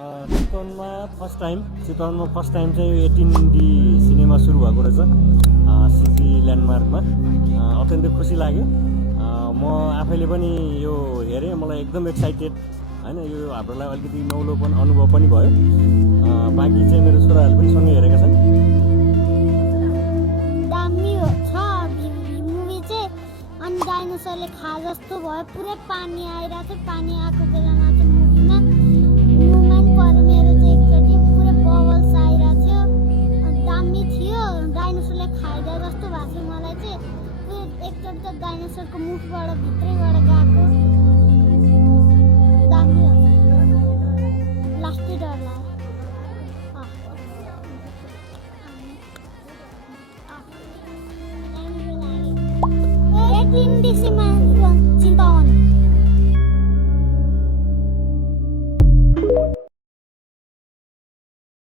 चितवनमा first time चाहिँ 18D cinema सुरु भएको रहेछ सिजी ल्यान्डमार्कमा। अत्यन्तै खुसी लाग्यो। म आफैले पनि यो हेरेँ, मलाई एकदम एक्साइटेड हैन। यो हाम्रोलाई अलिकति नौलो पनि अनुभव पनि भयो। बाँकी चाहिँ मेरो छोराहरूले पनि सँगै हेरेका छन्। दामी छ मुभी चाहिँ। अनि डाइनोसरले खा जस्तो भयो, पुरै पानी आइरहेको थियो। पानी आएको बेलामा चाहिँ मुभीमा पऱ्यो मेरो चाहिँ एकचोटि, पुरै बबल्स आइरहेको थियो। दामी थियो। डाइनोसरले खाइदिए जस्तो भएको थियो मलाई चाहिँ। एकचोटि त डाइनोसरको मुखबाट भित्रैबाट गएको दामी हो। लास्टै डर लाग्यो। 18D सिनेमा चिन्ता